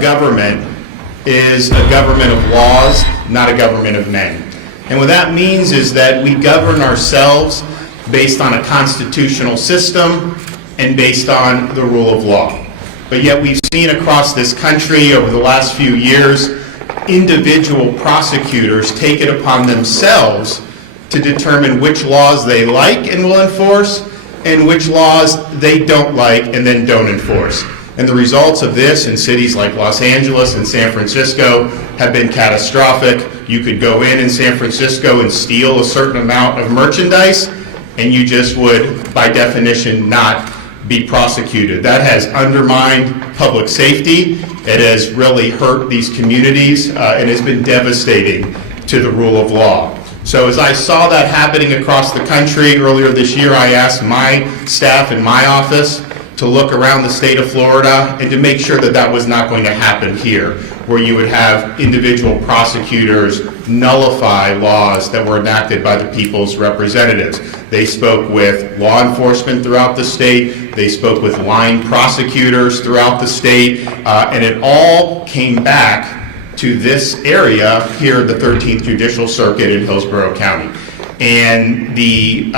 government is a government of laws, not a government of men. And what that means is that we govern ourselves based on a constitutional system and based on the rule of law. But yet we've seen across this country over the last few years, individual prosecutors take it upon themselves to determine which laws they like and will enforce and which laws they don't like and then don't enforce. And the results of this in cities like Los Angeles and San Francisco have been catastrophic. You could go in San Francisco and steal a certain amount of merchandise, and you just would, by definition, not be prosecuted. That has undermined public safety. It has really hurt these communities and has been devastating to the rule of law. So as I saw that happening across the country earlier this year, I asked my staff in my office to look around the state of Florida and to make sure that that was not going to happen here, where you would have individual prosecutors nullify laws that were enacted by the people's representatives. They spoke with law enforcement throughout the state, they spoke with line prosecutors throughout the state, and it all came back to this area here, the 13th Judicial Circuit in Hillsborough County. And the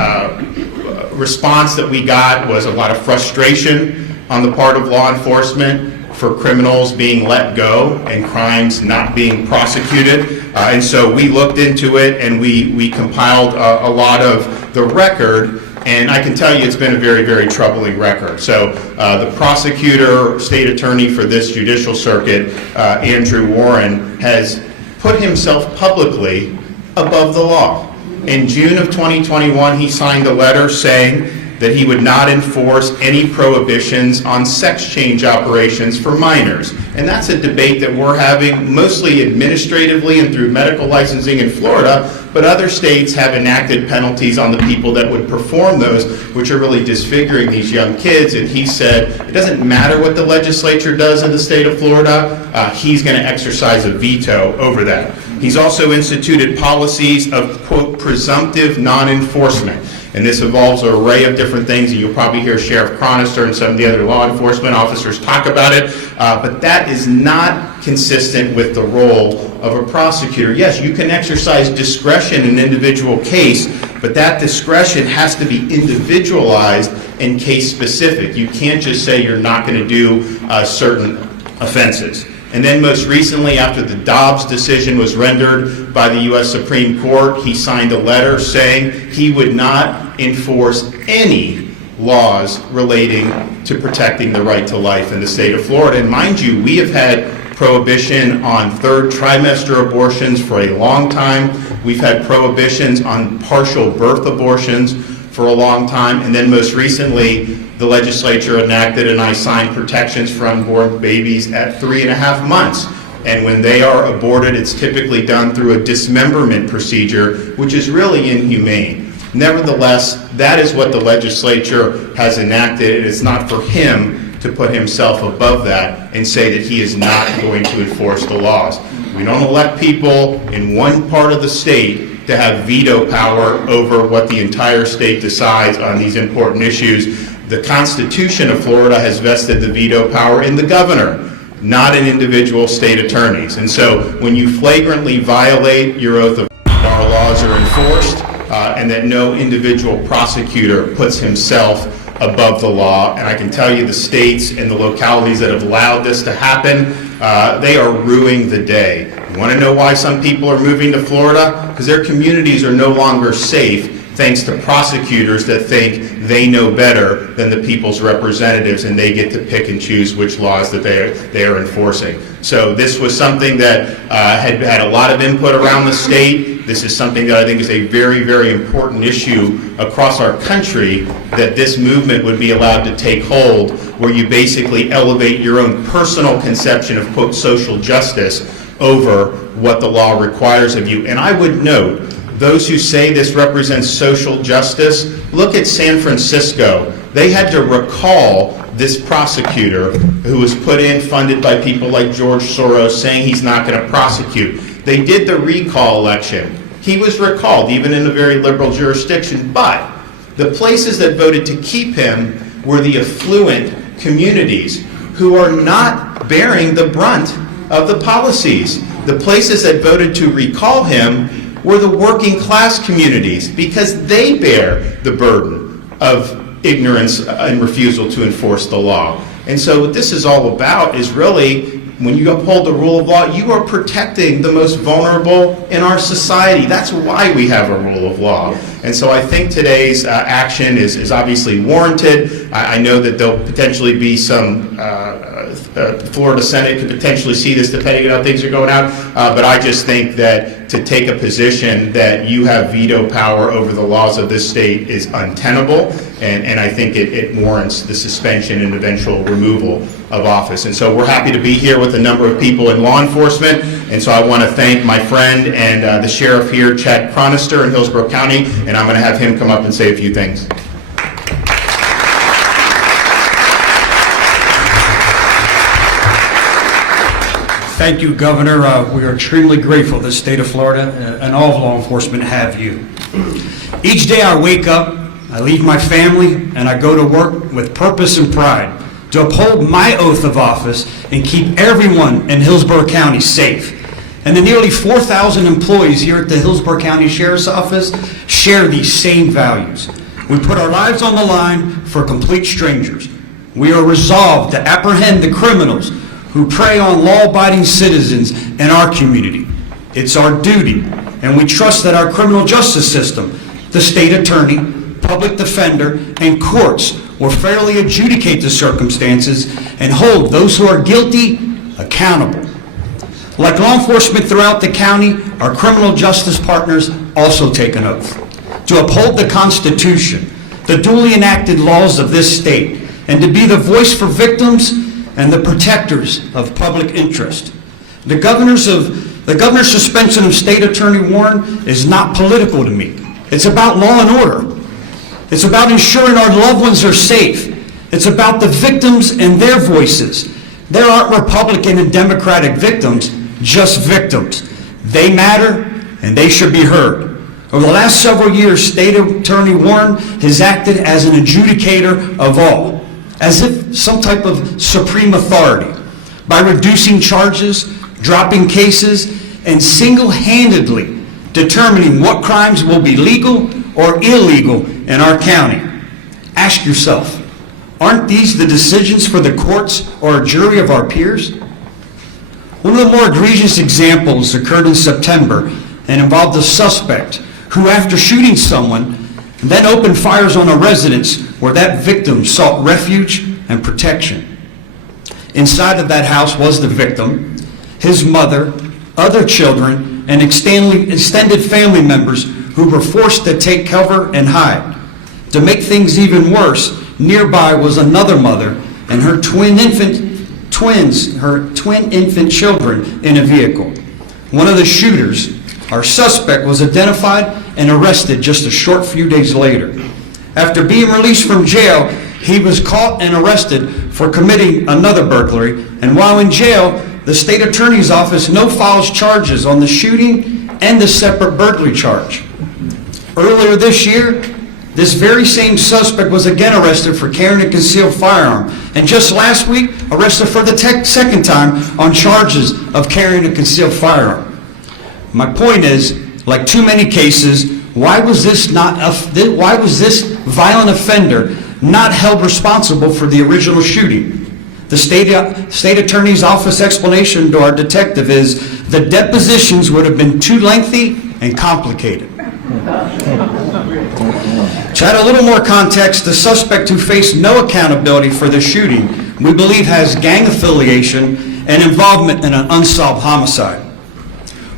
response that we got was a lot of frustration on the part of law enforcement for criminals being let go and crimes not being prosecuted. And so we looked into it and we compiled a lot of the record, and I can tell you it's been a very, very troubling record. So the prosecutor, state attorney for this judicial circuit, Andrew Warren, has put himself publicly above the law. In June of 2021, he signed a letter saying that he would not enforce any prohibitions on sex change operations for minors. And that's a debate that we're having mostly administratively and through medical licensing in Florida, but other states have enacted penalties on the people that would perform those, which are really disfiguring these young kids. And he said, it doesn't matter what the legislature does in the state of Florida, he's going to exercise a veto over that. He's also instituted policies of, quote, presumptive non-enforcement. And this involves an array of different things, and you'll probably hear Sheriff Cronister and some of the other law enforcement officers talk about it, but that is not consistent with the role of a prosecutor. Yes, you can exercise discretion in an individual case, but that discretion has to be individualized and case specific. You can't just say you're not going to do certain offenses. And then most recently, after the Dobbs decision was rendered by the U.S. Supreme Court, he signed a letter saying he would not enforce any laws relating to protecting the right to life in the state of Florida. And mind you, we have had prohibition on third trimester abortions for a long time. We've had prohibitions on partial birth abortions for a long time. And then most recently, the legislature enacted and I signed protections for unborn babies at 3.5 months. And when they are aborted, it's typically done through a dismemberment procedure, which is really inhumane. Nevertheless, that is what the legislature has enacted, and it's not for him to put himself above that and say that he is not going to enforce the laws. We don't elect people in one part of the state to have veto power over what the entire state decides on these important issues. The Constitution of Florida has vested the veto power in the governor, not in individual state attorneys. And so when you flagrantly violate your oath of our laws are enforced, and that no individual prosecutor puts himself above the law. And I can tell you the states and the localities that have allowed this to happen, they are ruining the day. You want to know why some people are moving to Florida? Because their communities are no longer safe thanks to prosecutors that think they know better than the people's representatives and they get to pick and choose which laws that they are enforcing. So this was something that had a lot of input around the state. This is something that I think is a very, very important issue across our country, that this movement would be allowed to take hold, where you basically elevate your own personal conception of, quote, social justice over what the law requires of you. And I would note, those who say this represents social justice, look at San Francisco. They had to recall this prosecutor who was put in, funded by people like George Soros, saying he's not going to prosecute. They did the recall election. He was recalled, even in a very liberal jurisdiction, but the places that voted to keep him were the affluent communities who are not bearing the brunt of the policies. The places that voted to recall him were the working class communities because they bear the burden of ignorance and refusal to enforce the law. And so what this is all about is really, when you uphold the rule of law, you are protecting the most vulnerable in our society. That's why we have a rule of law. And so I think today's action is obviously warranted. I know that there'll potentially be some, Florida Senate could potentially see this depending on how things are going out. But I just think that to take a position that you have veto power over the laws of this state is untenable. And I think it warrants the suspension and eventual removal of office. And so we're happy to be here with a number of people in law enforcement. And so I want to thank my friend and the sheriff here, Chad Cronister in Hillsborough County, and I'm going to have him come up and say a few things. Thank you, Governor. We are extremely grateful the state of Florida and all of law enforcement have you. Each day I wake up, I leave my family, and I go to work with purpose and pride to uphold my oath of office and keep everyone in Hillsborough County safe. And the nearly 4,000 employees here at the Hillsborough County Sheriff's Office share these same values. We put our lives on the line for complete strangers. We are resolved to apprehend the criminals who prey on law-abiding citizens in our community. It's our duty, and we trust that our criminal justice system, the state attorney, public defender, and courts will fairly adjudicate the circumstances and hold those who are guilty accountable. Like law enforcement throughout the county, our criminal justice partners also take an oath to uphold the Constitution, the duly enacted laws of this state, and to be the voice for victims and the protectors of public interest. The governor's suspension of State Attorney Warren is not political to me. It's about law and order. It's about ensuring our loved ones are safe. It's about the victims and their voices. There aren't Republican and Democratic victims, just victims. They matter and they should be heard. Over the last several years, State Attorney Warren has acted as an adjudicator of all, as if some type of supreme authority, by reducing charges, dropping cases, and single-handedly determining what crimes will be legal or illegal in our county. Ask yourself, aren't these the decisions for the courts or a jury of our peers? One of the more egregious examples occurred in September and involved a suspect who, after shooting someone, then opened fires on a residence where that victim sought refuge and protection. Inside of that house was the victim, his mother, other children, and extended family members who were forced to take cover and hide. To make things even worse, nearby was another mother and her twin infant children in a vehicle. One of the shooters, our suspect, was identified and arrested just a short few days later. After being released from jail, he was caught and arrested for committing another burglary, and while in jail, the state attorney's office no-files charges on the shooting and the separate burglary charge. Earlier this year, this very same suspect was again arrested for carrying a concealed firearm, and just last week, arrested for the second time on charges of carrying a concealed firearm. My point is, like too many cases, why was this violent offender not held responsible for the original shooting? The state attorney's office explanation to our detective is the depositions would have been too lengthy and complicated. To add a little more context, the suspect, who faced no accountability for the shooting, we believe has gang affiliation and involvement in an unsolved homicide.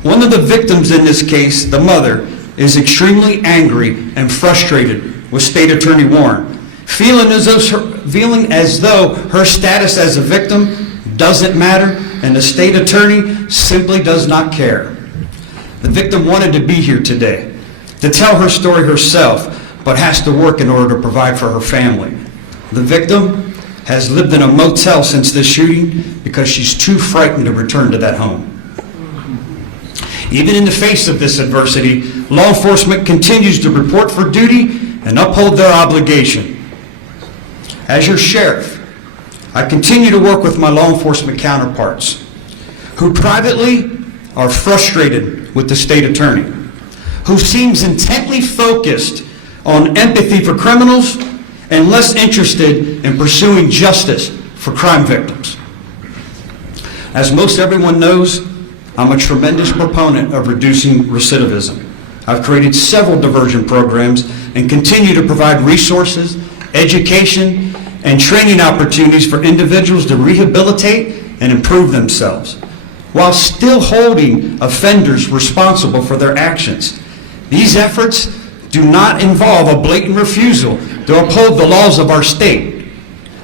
One of the victims in this case, the mother, is extremely angry and frustrated with State Attorney Warren, feeling as though her status as a victim doesn't matter and the state attorney simply does not care. The victim wanted to be here today to tell her story herself, but has to work in order to provide for her family. The victim has lived in a motel since the shooting because she's too frightened to return to that home. Even in the face of this adversity, law enforcement continues to report for duty and uphold their obligation. As your sheriff, I continue to work with my law enforcement counterparts who privately are frustrated with the state attorney, who seems intently focused on empathy for criminals and less interested in pursuing justice for crime victims. As most everyone knows, I'm a tremendous proponent of reducing recidivism. I've created several diversion programs and continue to provide resources, education, and training opportunities for individuals to rehabilitate and improve themselves, while still holding offenders responsible for their actions. These efforts do not involve a blatant refusal to uphold the laws of our state.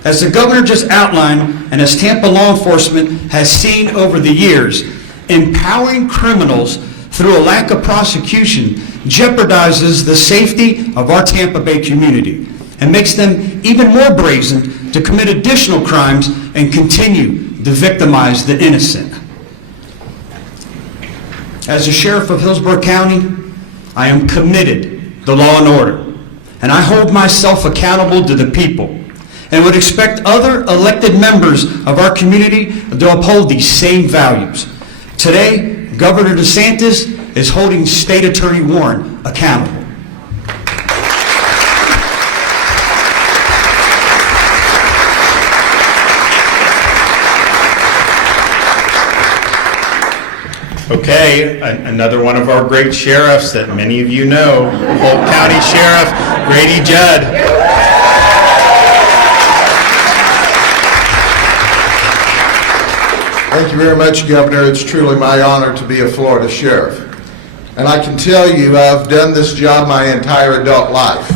As the governor just outlined, and as Tampa law enforcement has seen over the years, empowering criminals through a lack of prosecution jeopardizes the safety of our Tampa Bay community and makes them even more brazen to commit additional crimes and continue to victimize the innocent. As a sheriff of Hillsborough County, I am committed to law and order, and I hold myself accountable to the people and would expect other elected members of our community to uphold these same values. Today, Governor DeSantis is holding State Attorney Warren accountable. Okay, another one of our great sheriffs that many of you know, Polk County Sheriff Grady Judd. Thank you very much, Governor. It's truly my honor to be a Florida sheriff. And I can tell you, I've done this job my entire adult life.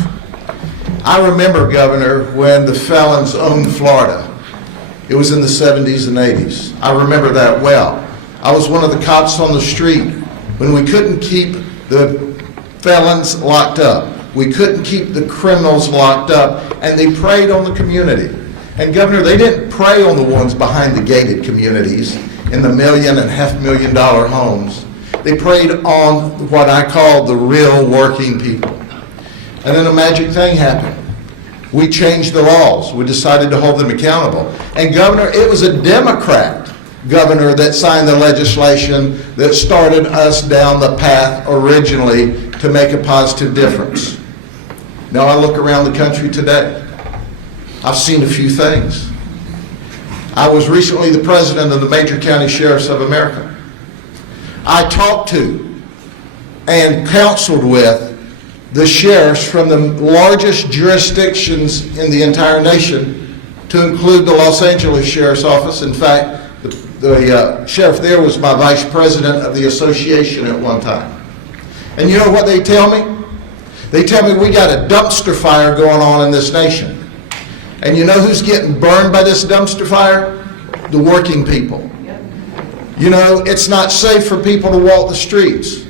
I remember, Governor, when the felons owned Florida. It was in the 70s and 80s. I remember that well. I was one of the cops on the street when we couldn't keep the felons locked up. We couldn't keep the criminals locked up, and they preyed on the community. And Governor, they didn't prey on the ones behind the gated communities in the $1 million and $500,000 homes. They preyed on what I call the real working people. And then a magic thing happened. We changed the laws. We decided to hold them accountable. And Governor, it was a Democrat governor that signed the legislation that started us down the path originally to make a positive difference. Now I look around the country today. I've seen a few things. I was recently the president of the Major County Sheriffs of America. I talked to and counseled with the sheriffs from the largest jurisdictions in the entire nation, to include the Los Angeles Sheriff's Office. In fact, the sheriff there was my vice president of the association at one time. And you know what they tell me? They tell me we got a dumpster fire going on in this nation. And you know who's getting burned by this dumpster fire? The working people. You know, it's not safe for people to walk the streets.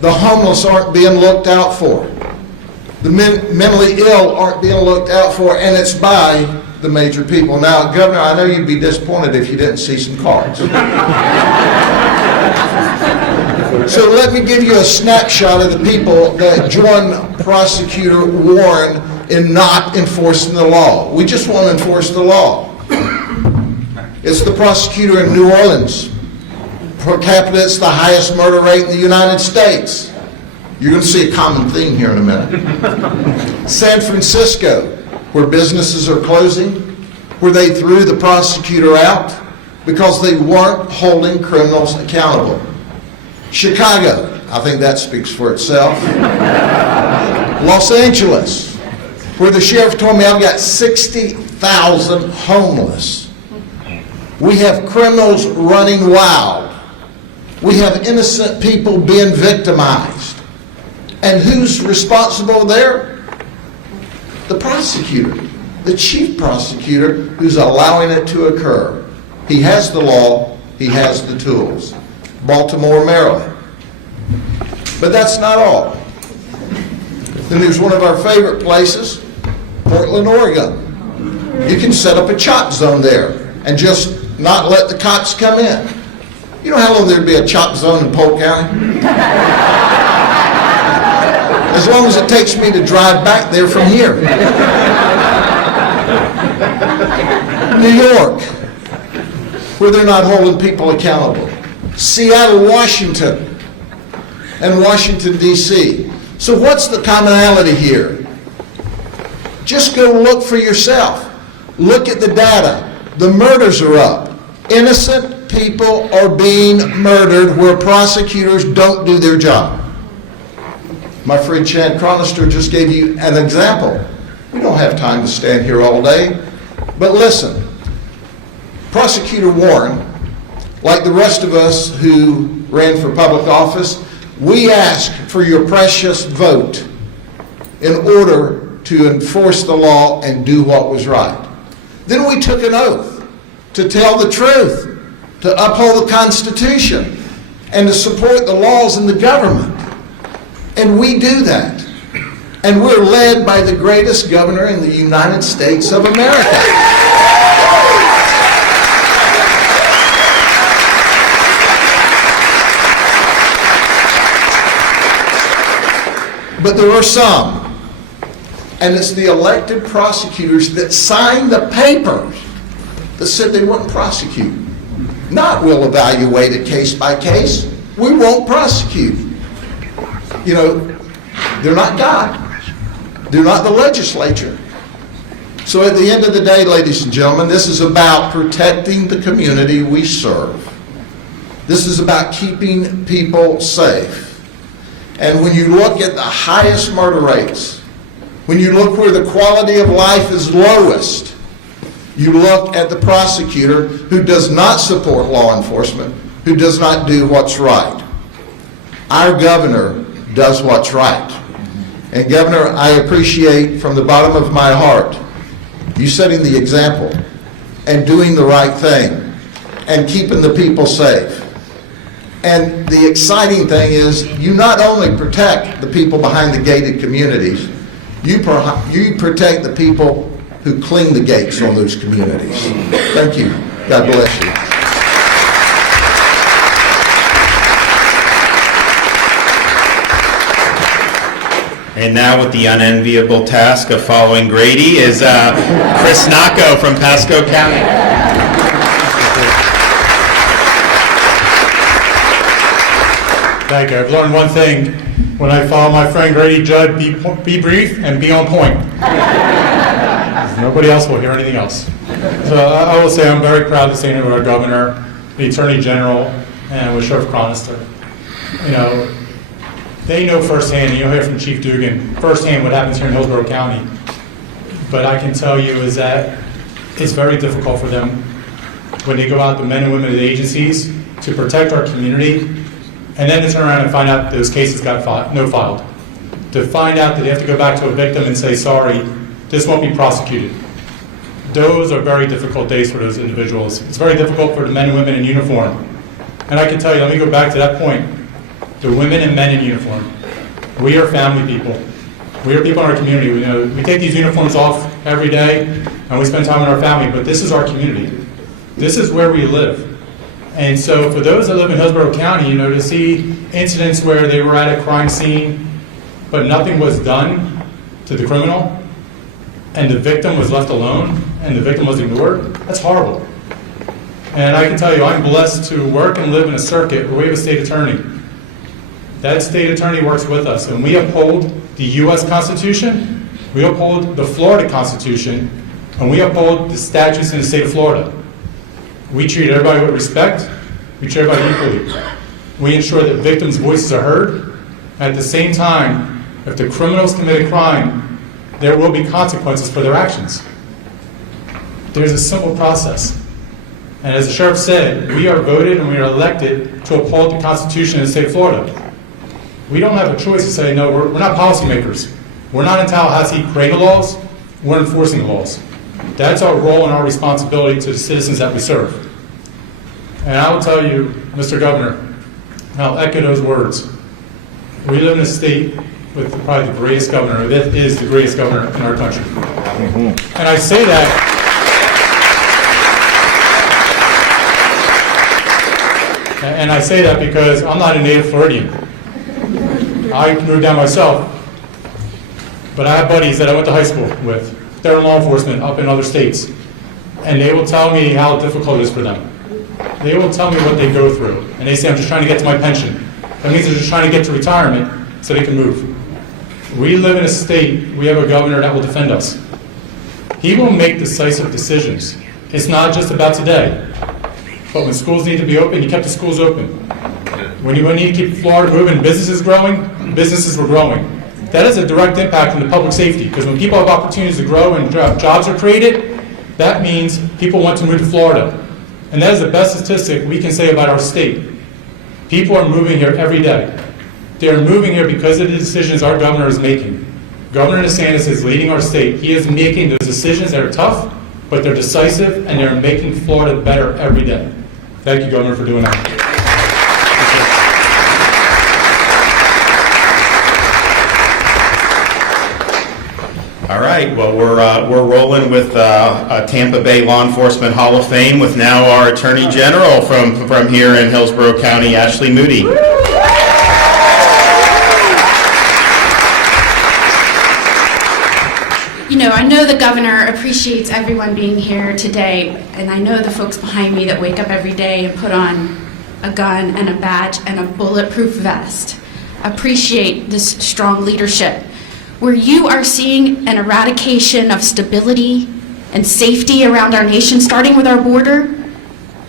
The homeless aren't being looked out for. The mentally ill aren't being looked out for, and it's by the major people. Now, Governor, I know you'd be disappointed if you didn't see some cards. So let me give you a snapshot of the people that join Prosecutor Warren in not enforcing the law. We just want to enforce the law. It's the prosecutor in New Orleans. Per capita, it's the highest murder rate in the United States. You're going to see a common theme here in a minute. San Francisco, where businesses are closing, where they threw the prosecutor out because they weren't holding criminals accountable. Chicago, I think that speaks for itself. Los Angeles, where the sheriff told me I've got 60,000 homeless. We have criminals running wild. We have innocent people being victimized. And who's responsible there? The prosecutor, the chief prosecutor, who's allowing it to occur. He has the law, he has the tools. Baltimore, Maryland. But that's not all. Then there's one of our favorite places, Portland, Oregon. You can set up a chop zone there and just not let the cops come in. You know how long there'd be a chop zone in Polk County? As long as it takes me to drive back there from here. New York, where they're not holding people accountable. Seattle, Washington, and Washington, D.C. So what's the commonality here? Just go look for yourself. Look at the data. The murders are up. Innocent people are being murdered where prosecutors don't do their job. My friend Chad Cronister just gave you an example. We don't have time to stand here all day, but listen. Prosecutor Warren, like the rest of us who ran for public office, we ask for your precious vote in order to enforce the law and do what was right. Then we took an oath to tell the truth, to uphold the Constitution, and to support the laws and the government. And we do that. And we're led by the greatest governor in the United States of America. But there are some, and it's the elected prosecutors that signed the papers that said they wouldn't prosecute. Not we'll evaluate it case by case. We won't prosecute. You know, they're not God. They're not the legislature. So at the end of the day, ladies and gentlemen, this is about protecting the community we serve. This is about keeping people safe. And when you look at the highest murder rates, when you look where the quality of life is lowest, you look at the prosecutor who does not support law enforcement, who does not do what's right. Our governor does what's right. And Governor, I appreciate from the bottom of my heart you setting the example and doing the right thing and keeping the people safe. And the exciting thing is you not only protect the people behind the gated communities, you protect the people who clean the gates on those communities. Thank you. God bless you. And now with the unenviable task of following Grady is Chris Nacco from Pasco County. Thank you. I've learned one thing. When I follow my friend Grady Judd, be brief and be on point. Nobody else will hear anything else. So I will say I'm very proud to stand here with our governor, the Attorney General, and with Sheriff Cronister. You know, they know firsthand, and you'll hear from Chief Dugan, firsthand what happens here in Hillsborough County. But I can tell you is that it's very difficult for them when they go out, the men and women of the agencies, to protect our community, and then to turn around and find out those cases got no filed. To find out that they have to go back to a victim and say, sorry, this won't be prosecuted. Those are very difficult days for those individuals. It's very difficult for the men and women in uniform. And I can tell you, let me go back to that point. The women and men in uniform. We are family people. We are people in our community. We take these uniforms off every day and we spend time with our family, but this is our community. This is where we live. And so for those that live in Hillsborough County, to see incidents where they were at a crime scene, but nothing was done to the criminal, and the victim was left alone, and the victim was ignored, that's horrible. And I can tell you, I'm blessed to work and live in a circuit where we have a state attorney. That state attorney works with us, and we uphold the U.S. Constitution, we uphold the Florida Constitution, and we uphold the statutes in the state of Florida. We treat everybody with respect. We treat everybody equally. We ensure that victims' voices are heard. At the same time, if the criminals commit a crime, there will be consequences for their actions. There's a simple process. And as the sheriff said, we are voted and we are elected to uphold the Constitution in the state of Florida. We don't have a choice to say, no, we're not policymakers. We're not in Tallahassee creating the laws, we're enforcing the laws. That's our role and our responsibility to the citizens that we serve. And I will tell you, Mr. Governor, and I'll echo those words. We live in a state with probably the greatest governor, that is the greatest governor in our country. And I say that because I'm not a native Floridian. I moved down myself, but I have buddies that I went to high school with. They're in law enforcement up in other states. and they will tell me how difficult it is for them. They will tell me what they go through, and they say, I'm just trying to get to my pension. That means they're just trying to get to retirement so they can move. We live in a state, we have a governor that will defend us. He will make decisive decisions. It's not just about today. But when schools need to be open, he kept the schools open. When you need to keep Florida moving, businesses growing, businesses were growing. That has a direct impact on the public safety, because when people have opportunities to grow and jobs are created, that means people want to move to Florida. And that is the best statistic we can say about our state. People are moving here every day. They are moving here because of the decisions our governor is making. Governor DeSantis is leading our state. He is making those decisions that are tough, but they're decisive, and they're making Florida better every day. Thank you, Governor, for doing that. All right, well, we're rolling with Tampa Bay Law Enforcement Hall of Fame with now our Attorney General from here in Hillsborough County, Ashley Moody. You know, I know the governor appreciates everyone being here today, and I know the folks behind me that wake up every day and put on a gun and a badge and a bulletproof vest appreciate this strong leadership, where you are seeing an eradication of stability and safety around our nation, starting with our border,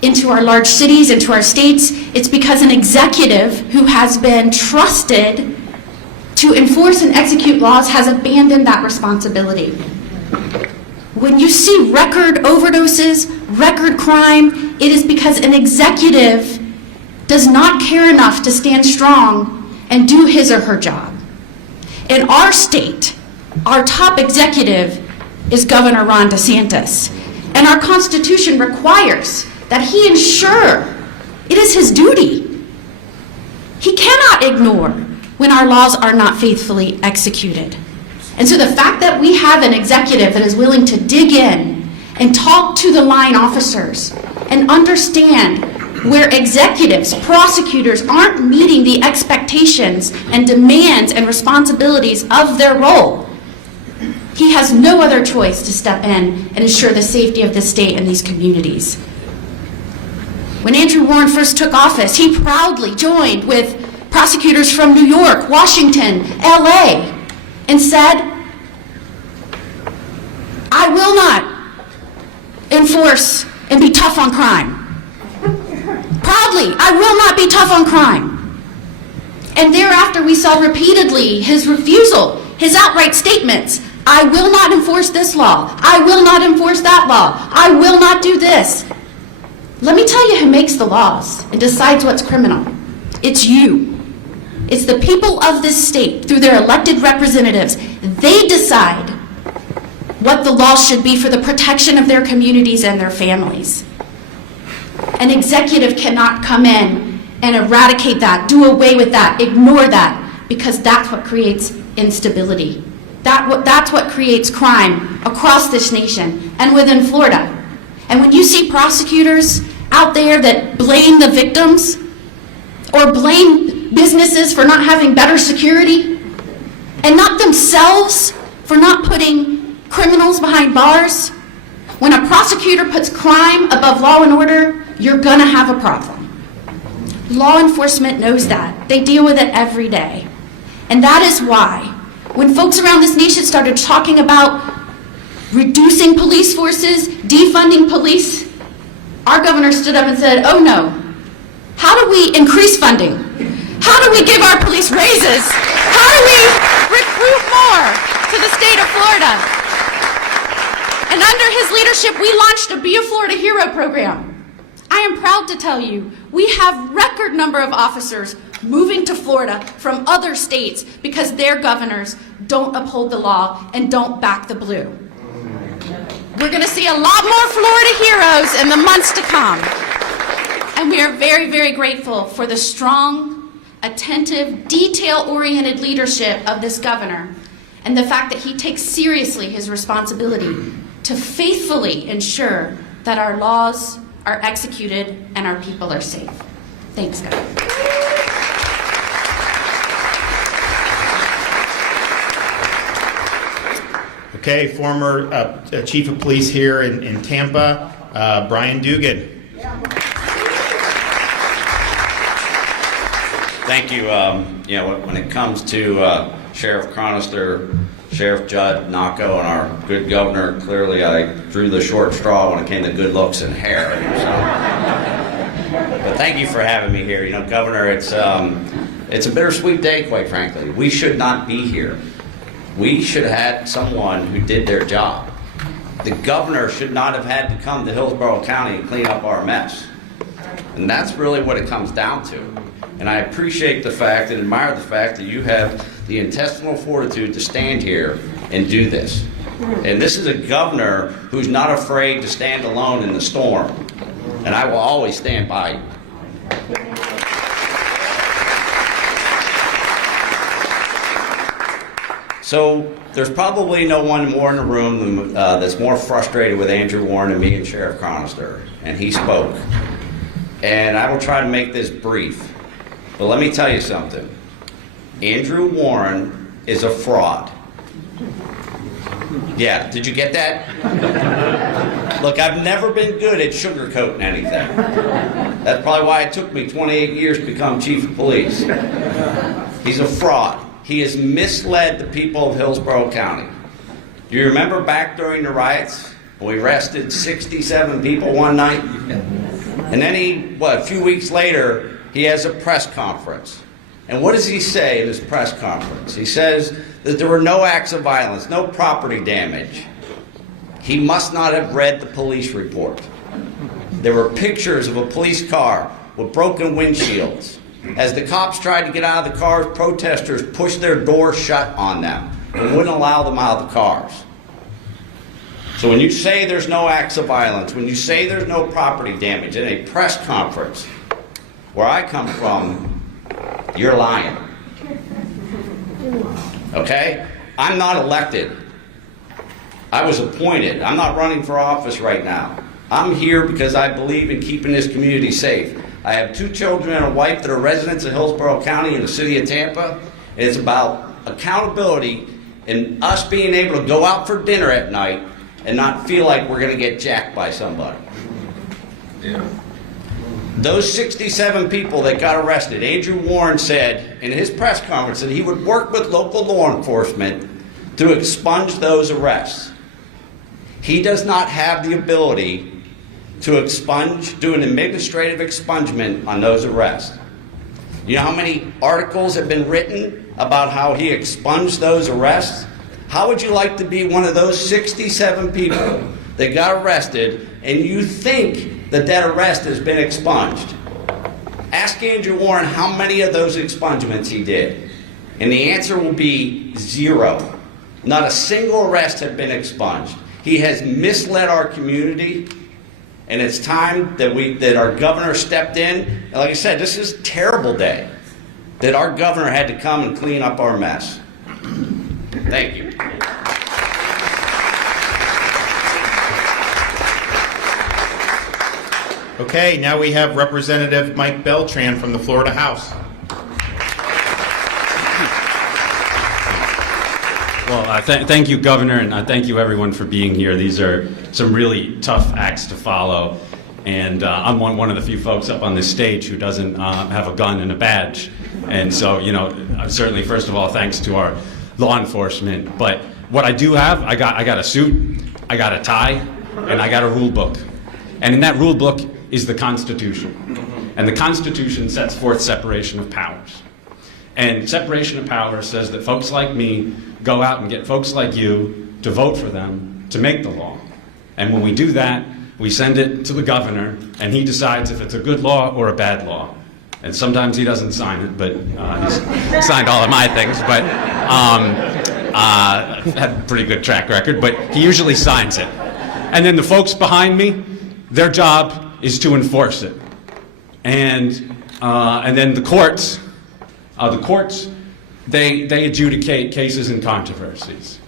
into our large cities, into our states. It's because an executive who has been trusted to enforce and execute laws has abandoned that responsibility. When you see record overdoses, record crime, it is because an executive does not care enough to stand strong and do his or her job. In our state, our top executive is Governor Ron DeSantis, and our Constitution requires that he ensure it is his duty. He cannot ignore when our laws are not faithfully executed. And so the fact that we have an executive that is willing to dig in and talk to the line officers and understand where executives, prosecutors aren't meeting the expectations and demands and responsibilities of their role, he has no other choice to step in and ensure the safety of the state and these communities. When Andrew Warren first took office, he proudly joined with prosecutors from New York, Washington, LA, and said, I will not enforce and be tough on crime. Proudly, I will not be tough on crime. And thereafter, we saw repeatedly his refusal, his outright statements. I will not enforce this law. I will not enforce that law. I will not do this. Let me tell you who makes the laws and decides what's criminal. It's you. It's the people of this state, through their elected representatives. They decide what the law should be for the protection of their communities and their families. An executive cannot come in and eradicate that, do away with that, ignore that, because that's what creates instability. That's what creates crime across this nation and within Florida. And when you see prosecutors out there that blame the victims or blame businesses for not having better security and not themselves for not putting criminals behind bars, when a prosecutor puts crime above law and order, you're gonna have a problem. Law enforcement knows that. They deal with it every day. And that is why when folks around this nation started talking about reducing police forces, defunding police, our governor stood up and said, oh no, how do we increase funding? How do we give our police raises? How do we recruit more to the state of Florida? And under his leadership, we launched a Be a Florida Hero program. I am proud to tell you, we have record number of officers moving to Florida from other states because their governors don't uphold the law and don't back the blue. We're going to see a lot more Florida heroes in the months to come. And we are very, very grateful for the strong, attentive, detail-oriented leadership of this governor and the fact that he takes seriously his responsibility to faithfully ensure that our laws are executed and our people are safe. Thanks, Governor. The Okay, former chief of police here in Tampa, Brian Dugan. Thank you. You know, when it comes to Sheriff Chronister, Sheriff Judd, Naco, and our good governor, clearly I drew the short straw when it came to good looks and hair. So. But thank you for having me here. You know, Governor, it's a bittersweet day, quite frankly. We should not be here. We should have had someone who did their job. The governor should not have had to come to Hillsborough County and clean up our mess. And that's really what it comes down to. And I appreciate the fact and admire the fact that you have the intestinal fortitude to stand here and do this. And this is a governor who's not afraid to stand alone in the storm. And I will always stand by you. So there's probably no one more in the room that's more frustrated with Andrew Warren than me and Sheriff Chronister. And he spoke. And I will try to make this brief. But let me tell you something. Andrew Warren is a fraud. Yeah, did you get that? Look, I've never been good at sugarcoating anything. That's probably why it took me 28 years to become chief of police. He's a fraud. He has misled the people of Hillsborough County. Do you remember back during the riots when we arrested 67 people one night? And then a few weeks later, he has a press conference. And what does he say in his press conference? He says that there were no acts of violence, no property damage. He must not have read the police report. There were pictures of a police car with broken windshields. As the cops tried to get out of the cars, protesters pushed their doors shut on them and wouldn't allow them out of the cars. So when you say there's no acts of violence, when you say there's no property damage in a press conference, where I come from, you're lying. Okay? I'm not elected. I was appointed. I'm not running for office right now. I'm here because I believe in keeping this community safe. I have 2 children and a wife that are residents of Hillsborough County in the city of Tampa. It's about accountability and us being able to go out for dinner at night and not feel like we're going to get jacked by somebody. Yeah. Those 67 people that got arrested, Andrew Warren said in his press conference that he would work with local law enforcement to expunge those arrests. He does not have the ability to do an administrative expungement on those arrests. You know how many articles have been written about how he expunged those arrests? How would you like to be one of those 67 people that got arrested and you think that arrest has been expunged? Ask Andrew Warren how many of those expungements he did. And the answer will be 0. Not a single arrest had been expunged. He has misled our community, and it's time that our governor stepped in. And like I said, this is a terrible day that our governor had to come and clean up our mess. Thank you. Okay, now we have Representative Mike Beltran from the Florida House. Well, thank you, Governor, and thank you, everyone, for being here. These are some really tough acts to follow, and I'm one of the few folks up on this stage who doesn't have a gun and a badge. And so, you know, certainly, first of all, thanks to our law enforcement. But what I do have, I got a suit, I got a tie, and I got a rule book. And in that rule book is the Constitution. And the Constitution sets forth separation of powers. And separation of powers says that folks like me go out and get folks like you to vote for them to make the law. And when we do that, we send it to the governor, and he decides if it's a good law or a bad law. And sometimes he doesn't sign it, but he's signed all of my things, but had a pretty good track record, but he usually signs it. And then the folks behind me, their job is to enforce it. And then the courts, they adjudicate cases and controversies.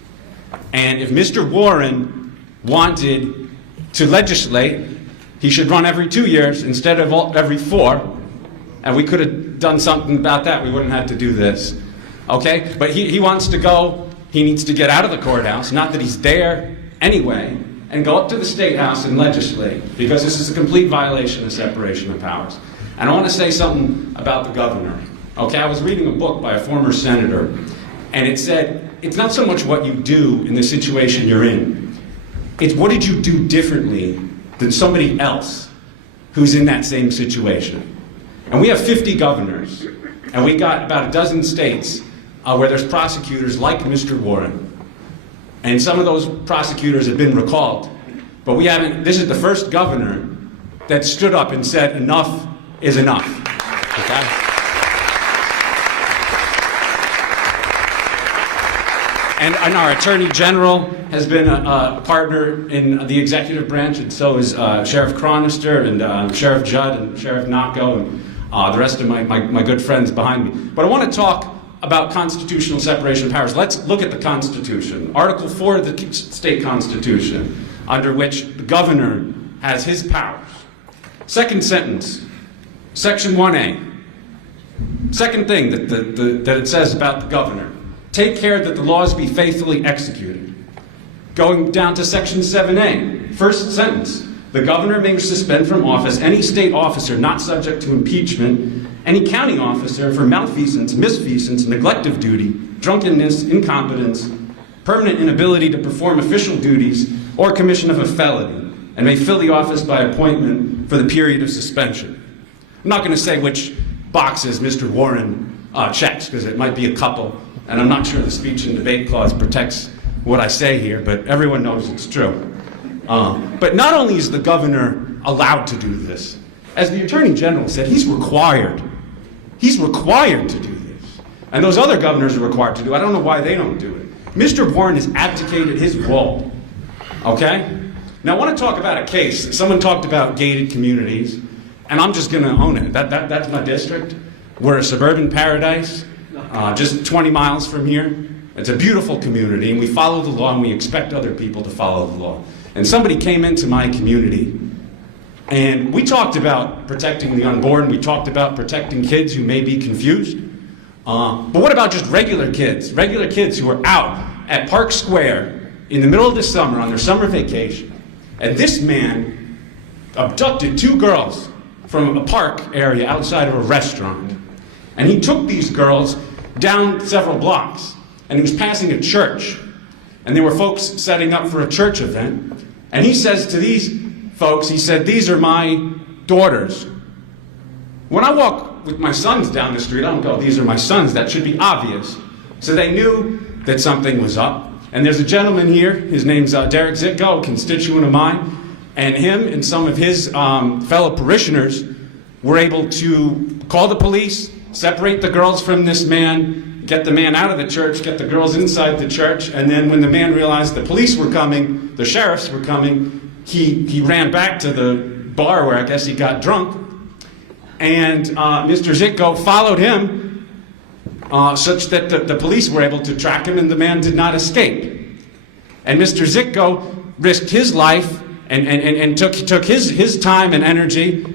And if Mr. Warren wanted to legislate, he should run every 2 years instead of every 4. And we could have done something about that. We wouldn't have to do this. Okay? But he wants to go he needs to get out of the courthouse, not that he's there anyway, and go up to the State House and legislate, because this is a complete violation of separation of powers. And I want to say something about the governor. Okay, I was reading a book by a former senator, and it said, it's not so much what you do in the situation you're in, it's what did you do differently than somebody else who's in that same situation. And we have 50 governors, and we got about a dozen states where there's prosecutors like Mr. Warren. And some of those prosecutors have been recalled. But we haven't, this is the first governor that stood up and said enough is enough. Okay? And our Attorney General has been a partner in the executive branch, and so is Sheriff Chronister and Sheriff Judd and Sheriff Nocco and the rest of my good friends behind me. But I want to talk about constitutional separation of powers. Let's look at the Constitution. Article 4 of the state Constitution, under which the governor has his powers. Second sentence, Section 1A. Second thing that it says about the governor. Take care that the laws be faithfully executed. Going down to Section 7A, first sentence. The governor may suspend from office any state officer not subject to impeachment, any county officer for malfeasance, misfeasance, neglect of duty, drunkenness, incompetence, permanent inability to perform official duties, or commission of a felony, and may fill the office by appointment for the period of suspension. I'm not going to say which boxes Mr. Warren checks, because it might be a couple, and I'm not sure the speech and debate clause protects what I say here, but everyone knows it's true. But not only is the governor allowed to do this, as the Attorney General said, he's required to do this. And those other governors are required to do it. I don't know why they don't do it. Mr. Warren has abdicated his role, okay? Now I want to talk about a case. Someone talked about gated communities, and I'm just going to own it. That's my district. We're a suburban paradise, just 20 miles from here. It's a beautiful community, and we follow the law, and we expect other people to follow the law. And somebody came into my community, and we talked about protecting the unborn. We talked about protecting kids who may be confused. But what about just regular kids? Regular kids who are out at Park Square in the middle of the summer on their summer vacation. And this man abducted 2 girls from a park area outside of a restaurant. And he took these girls down several blocks. And he was passing a church. And there were folks setting up for a church event. And he says to these folks, he said, "These are my daughters." When I walk with my sons down the street, I don't go, "These are my sons." That should be obvious. So they knew that something was up. And there's a gentleman here, his name's Derek Zitko, a constituent of mine, and him and some of his fellow parishioners were able to call the police, separate the girls from this man, get the man out of the church, get the girls inside the church, and then when the man realized the police were coming, the sheriffs were coming, he ran back to the bar where I guess he got drunk, and Mr. Zitko followed him such that the police were able to track him and the man did not escape. And Mr. Zitko risked his life and took his time and energy,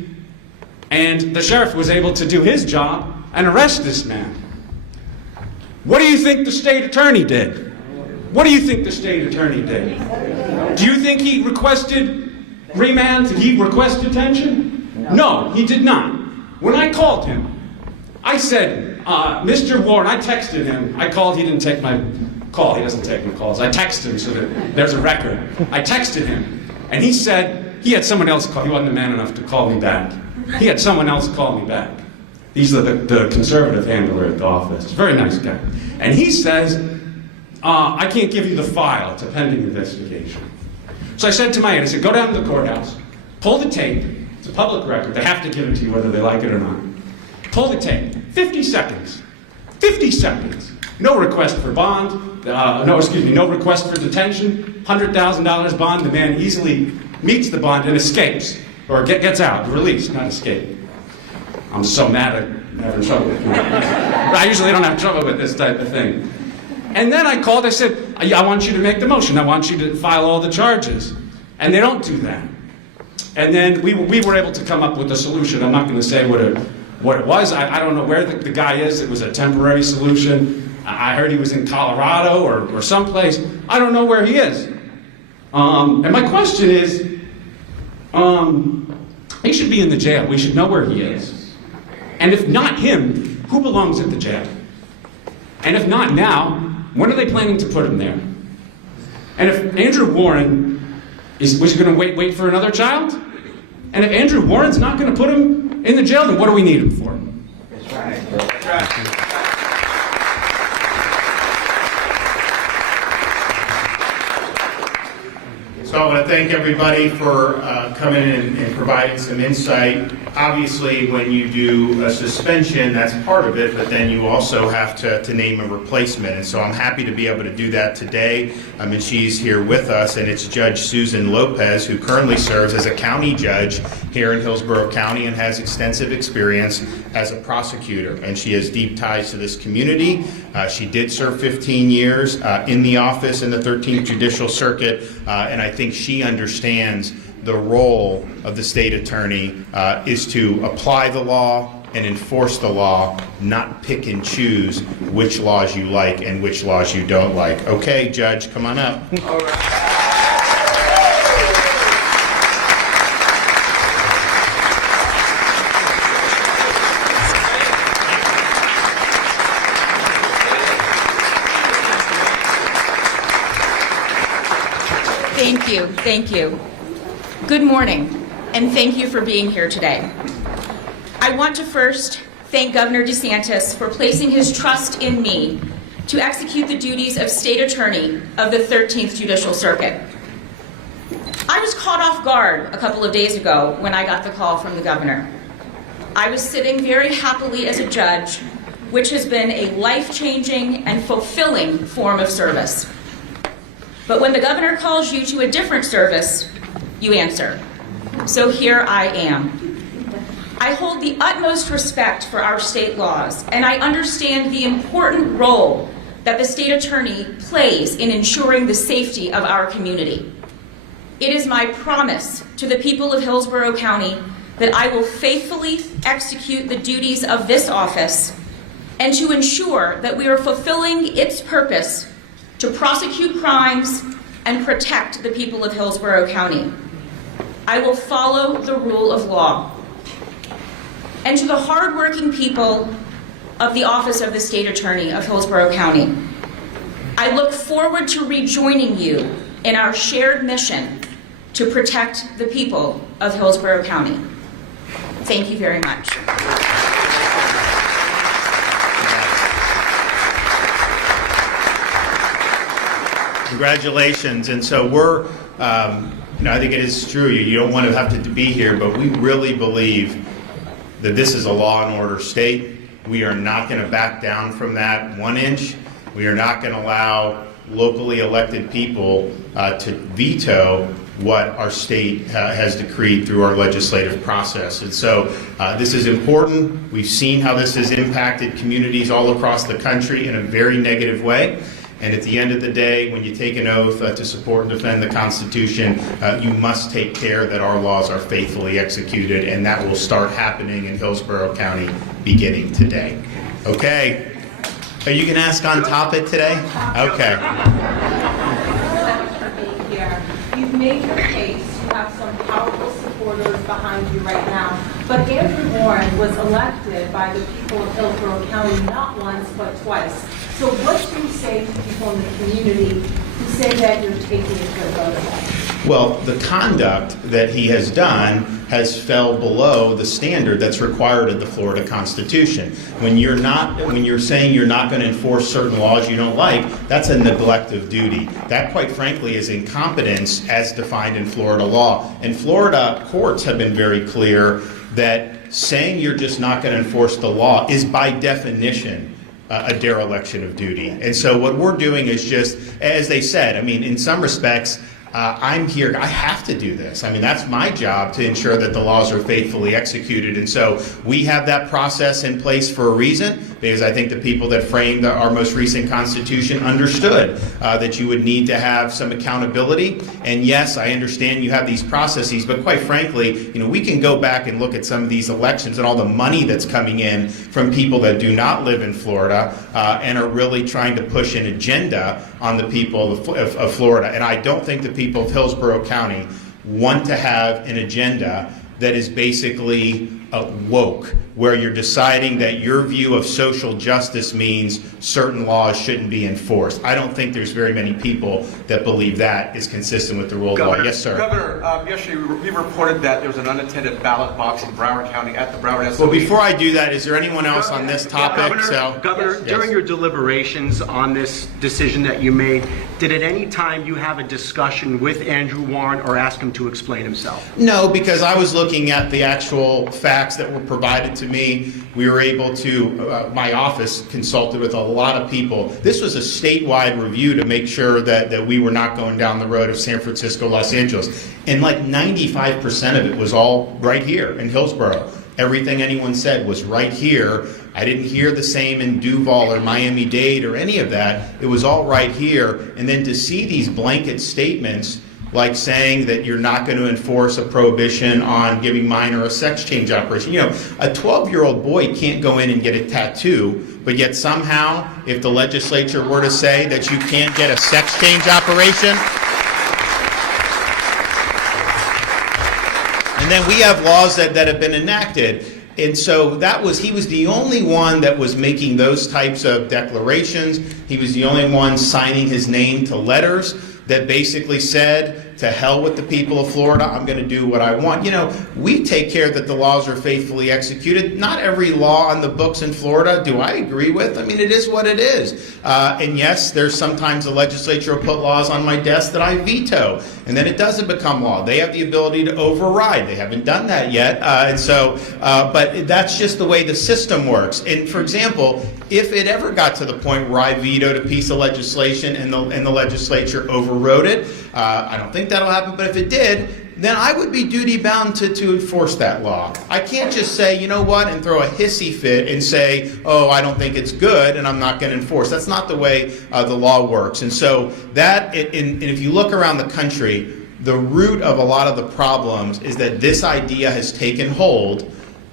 and the sheriff was able to do his job and arrest this man. What do you think the state attorney did? What do you think the state attorney did? Do you think he requested remand? Did he request detention? No, he did not. When I called him, I said, Mr. Warren, I texted him. I called, he didn't take my call. He doesn't take my calls. I texted him so that there's a record. I texted him, and he said he had someone else call. He wasn't man enough to call me back. He had someone else call me back. He's the conservative handler at the office. Very nice guy. And he says, I can't give you the file. It's a pending investigation. So I said to my aide, I said, go down to the courthouse, pull the tape. It's a public record. They have to give it to you whether they like it or not. Pull the tape. 50 seconds. 50 seconds. No request for bond. No request for detention. $100,000 bond. The man easily meets the bond and escapes. Or gets out, released, not escape. I'm so mad I'm having trouble with it. I usually don't have trouble with this type of thing. And then I called, I said, I want you to make the motion. I want you to file all the charges. And they don't do that. And then we were able to come up with a solution. I'm not going to say what it was. I don't know where the guy is. It was a temporary solution. I heard he was in Colorado or someplace. I don't know where he is. And my question is, he should be in the jail. We should know where he is. And if not him, who belongs at the jail? And if not now, when are they planning to put him there? And if Andrew Warren was going to wait for another child? And if Andrew Warren's not going to put him in the jail, then what do we need him for? That's right. So I want to thank everybody for coming in and providing some insight. Obviously, when you do a suspension, that's part of it, but then you also have to name a replacement. And so I'm happy to be able to do that today. And she's here with us, and it's Judge Susan Lopez, who currently serves as a county judge here in Hillsborough County and has extensive experience as a prosecutor. And she has deep ties to this community. She did serve 15 years in the office in the 13th Judicial Circuit, and I think she understands the role of the state attorney is to apply the law and enforce the law, not pick and choose which laws you like and which laws you don't like. Okay, Judge, come on up. All right. Thank you. Good morning, and thank you for being here today. I want to first thank Governor DeSantis for placing his trust in me to execute the duties of State Attorney of the 13th Judicial Circuit. I was caught off guard a couple of days ago when I got the call from the governor. I was sitting very happily as a judge, which has been a life-changing and fulfilling form of service. But when the governor calls you to a different service, you answer. So here I am. I hold the utmost respect for our state laws, and I understand the important role that the state attorney plays in ensuring the safety of our community. It is my promise to the people of Hillsborough County that I will faithfully execute the duties of this office and to ensure that we are fulfilling its purpose to prosecute crimes and protect the people of Hillsborough County. I will follow the rule of law. And to the hardworking people of the Office of the State Attorney of Hillsborough County, I look forward to rejoining you in our shared mission to protect the people of Hillsborough County. Thank you very much. Congratulations. And so we're, I think it is true, you don't want to have to be here, but we really believe that this is a law and order state. We are not going to back down from that 1 inch. We are not going to allow locally elected people to veto what our state has decreed through our legislative process. And so this is important. We've seen how this has impacted communities all across the country in a very negative way. And at the end of the day, when you take an oath to support and defend the Constitution, you must take care that our laws are faithfully executed, and that will start happening in Hillsborough County beginning today. Okay. Are you going to ask on topic today? Okay. You've made your case. You have some powerful supporters behind you right now. But Andrew Warren was elected by the people of Hillsborough County not once but twice. So what do you say to people in the community who say that you're taking a good vote away? Well, the conduct that he has done has fell below the standard that's required of the Florida Constitution. When you're saying you're not going to enforce certain laws you don't like, that's a neglect of duty. That, quite frankly, is incompetence as defined in Florida law. And Florida courts have been very clear that saying you're just not going to enforce the law is by definition a dereliction of duty. And so what we're doing is just, as they said, I mean, in some respects, I'm here, I have to do this. I mean, that's my job to ensure that the laws are faithfully executed. And so we have that process in place for a reason. because I think the people that framed our most recent Constitution understood that you would need to have some accountability. And yes, I understand you have these processes, but quite frankly, we can go back and look at some of these elections and all the money that's coming in from people that do not live in Florida and are really trying to push an agenda on the people of Florida. And I don't think the people of Hillsborough County want to have an agenda that is basically woke, where you're deciding that your view of social justice means certain laws shouldn't be enforced. I don't think there's very many people that believe that is consistent with the rule of law. Yes, sir. Governor, yesterday we reported that there was an unattended ballot box in Broward County at the Broward SOE. Well, before I do that, is there anyone else on this topic? Governor, Yes. during your deliberations on this decision that you made, did at any time you have a discussion with Andrew Warren or ask him to explain himself? No, because I was looking at the actual facts that were provided to me. We were able to, my office consulted with a lot of people. This was a statewide review to make sure that we were not going down the road of San Francisco, Los Angeles. And like 95% of it was all right here in Hillsborough. Everything anyone said was right here. I didn't hear the same in Duval or Miami-Dade or any of that. It was all right here. And then to see these blanket statements like saying that you're not going to enforce a prohibition on giving minor a sex change operation. A 12-year-old boy can't go in and get a tattoo, but yet somehow, if the legislature were to say that you can't get a sex change operation, and then we have laws that have been enacted. And so he was the only one that was making those types of declarations. He was the only one signing his name to letters that basically said, to hell with the people of Florida, I'm going to do what I want. We take care that the laws are faithfully executed. Not every law on the books in Florida do I agree with. I mean, it is what it is. And yes, there's sometimes the legislature will put laws on my desk that I veto, and then it doesn't become law. They have the ability to override. They haven't done that yet. But that's just the way the system works. And for example, if it ever got to the point where I vetoed a piece of legislation and the legislature overrode it, I don't think that'll happen, but if it did, then I would be duty-bound to enforce that law. I can't just say, you know what, and throw a hissy fit and say, oh, I don't think it's good, and I'm not going to enforce. That's not the way the law works. And so and if you look around the country, the root of a lot of the problems is that this idea has taken hold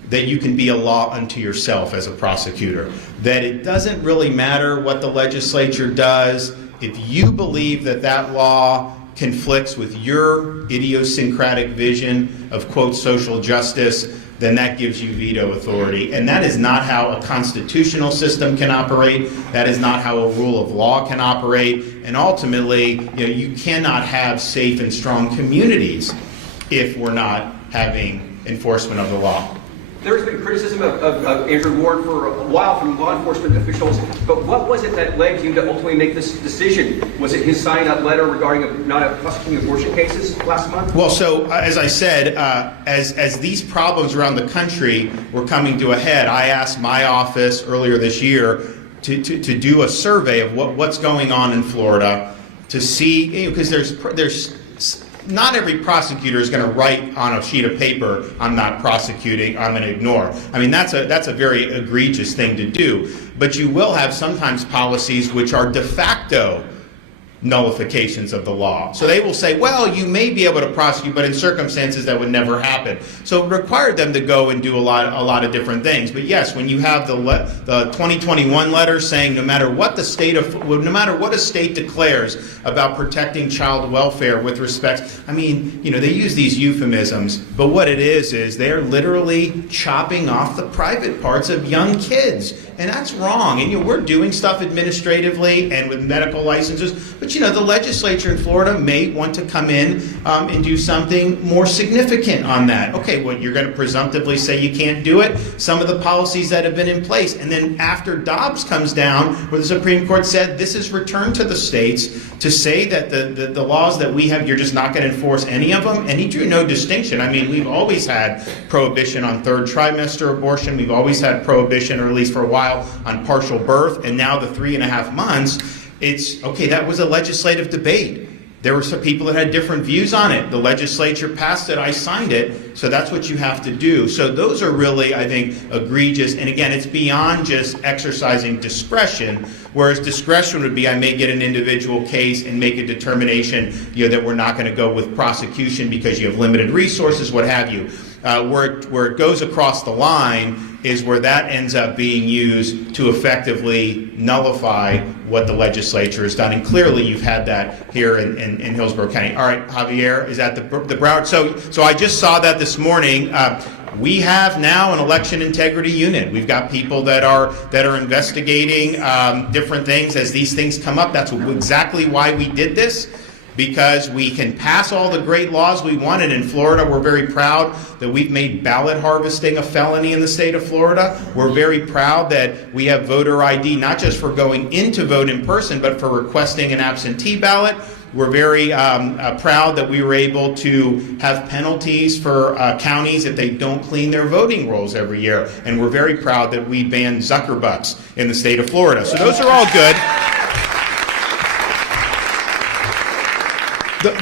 that you can be a law unto yourself as a prosecutor. That it doesn't really matter what the legislature does. If you believe that law conflicts with your idiosyncratic vision of, quote, social justice, then that gives you veto authority. And that is not how a constitutional system can operate. That is not how a rule of law can operate. And ultimately, you cannot have safe and strong communities if we're not having enforcement of the law. There's been criticism of Andrew Warren for a while from law enforcement officials, but what was it that led you to ultimately make this decision? Was it his signing that letter regarding not prosecuting abortion cases last month? Well, so as I said, as these problems around the country were coming to a head, I asked my office earlier this year to do a survey of what's going on in Florida to see, because there's not every prosecutor is going to write on a sheet of paper, I'm not prosecuting, I'm going to ignore. I mean, that's a very egregious thing to do. But you will have sometimes policies which are de facto nullifications of the law. So they will say, well, you may be able to prosecute, but in circumstances that would never happen. So it required them to go and do a lot of different things. But yes, when you have the 2021 letter saying no matter what a state declares about protecting child welfare with respect, I mean, they use these euphemisms, but what it is they're literally chopping off the private parts of young kids. And that's wrong. And we're doing stuff administratively and with medical licenses. But the legislature in Florida may want to come in and do something more significant on that. Okay, well, you're going to presumptively say you can't do it. Some of the policies that have been in place. And then after Dobbs comes down, where the Supreme Court said this is returned to the states to say that the laws that we have, you're just not going to enforce any of them. And he drew no distinction. I mean, we've always had prohibition on third trimester abortion. We've always had prohibition, or at least for a while, on partial birth. And now the 3.5 months, it's, okay, that was a legislative debate. There were some people that had different views on it. The legislature passed it, I signed it, so that's what you have to do. So those are really, I think, egregious. And again, it's beyond just exercising discretion, whereas discretion would be I may get an individual case and make a determination, that we're not going to go with prosecution because you have limited resources, what have you. Where it goes across the line is where that ends up being used to effectively nullify what the legislature has done. And clearly you've had that here in Hillsborough County. All right, Javier, is that the Broward? So I just saw that this morning. We have now an election integrity unit. We've got people that are investigating different things as these things come up. That's exactly why we did this, because we can pass all the great laws we wanted in Florida. We're very proud that we've made ballot harvesting a felony in the state of Florida. We're very proud that we have voter ID, not just for going in to vote in person, but for requesting an absentee ballot. We're very proud that we were able to have penalties for counties if they don't clean their voting rolls every year. And we're very proud that we banned Zuckerbucks in the state of Florida. So those are all good.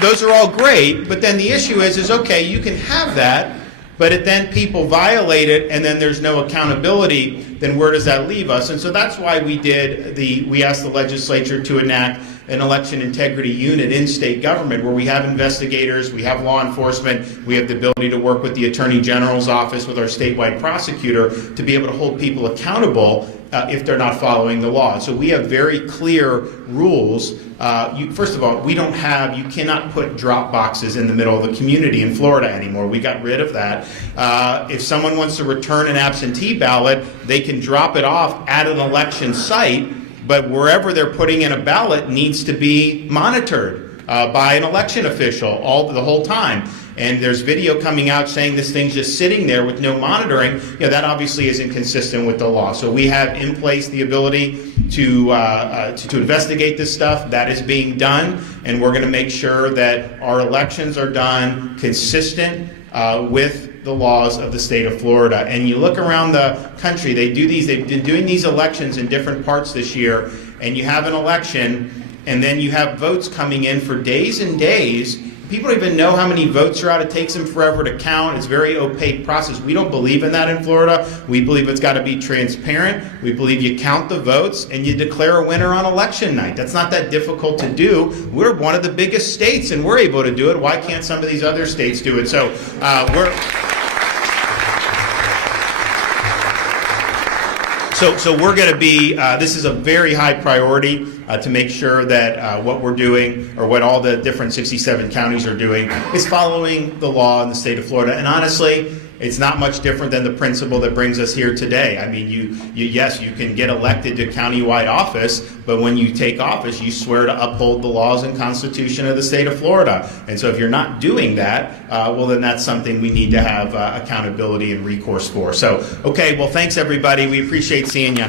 Those are all great, but then the issue is okay, you can have that, but then people violate it and then there's no accountability, then where does that leave us? And so that's why we asked the legislature to enact an election integrity unit in state government where we have investigators, we have law enforcement, we have the ability to work with the Attorney General's office, with our statewide prosecutor, to be able to hold people accountable if they're not following the law. So we have very clear rules. First of all, you cannot put drop boxes in the middle of the community in Florida anymore. We got rid of that. If someone wants to return an absentee ballot, they can drop it off at an election site, but wherever they're putting in a ballot needs to be monitored by an election official the whole time. And there's video coming out saying this thing's just sitting there with no monitoring. That obviously isn't consistent with the law. So we have in place the ability to investigate this stuff. That is being done, and we're going to make sure that our elections are done consistent with the laws of the state of Florida. And you look around the country, they've been doing these elections in different parts this year, and you have an election, and then you have votes coming in for days and days. People don't even know how many votes are out. It takes them forever to count. It's a very opaque process. We don't believe in that in Florida. We believe it's got to be transparent. We believe you count the votes and you declare a winner on election night. That's not that difficult to do. We're one of the biggest states and we're able to do it. Why can't some of these other states do it? So we're going to be, this is a very high priority to make sure that what we're doing, or what all the different 67 counties are doing, is following the law in the state of Florida. And honestly, it's not much different than the principle that brings us here today. I mean, yes, you can get elected to countywide office, but when you take office, you swear to uphold the laws and Constitution of the state of Florida. And so if you're not doing that, well, then that's something we need to have accountability and recourse for. So, okay, well, thanks, everybody. We appreciate seeing you.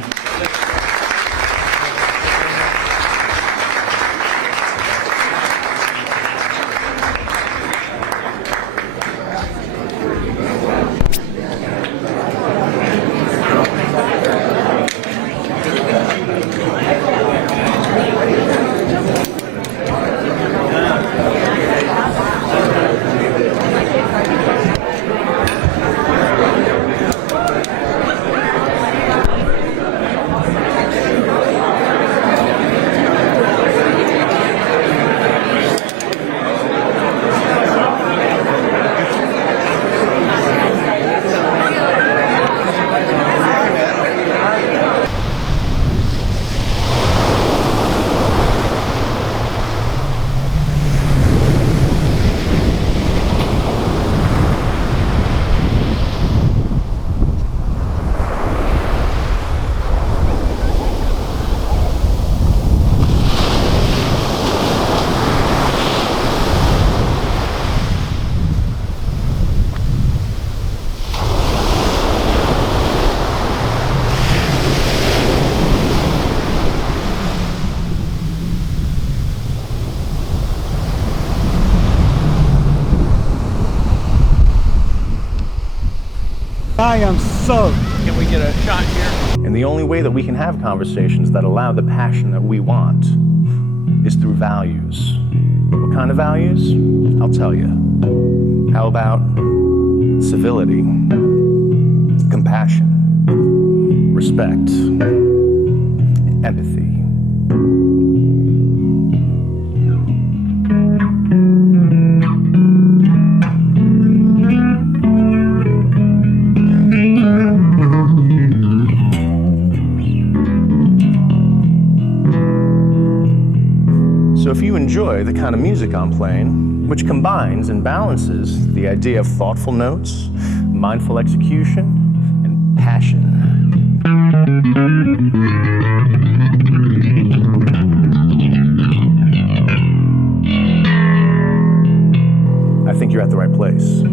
I am soaked. Can we get a shot here? And the only way that we can have conversations that allow the passion that we want is through values. What kind of values? I'll tell you. How about civility, compassion, respect, empathy? So if you enjoy the kind of music I'm playing, which combines and balances the idea of thoughtful notes, mindful execution, and passion, I think you're at the right place.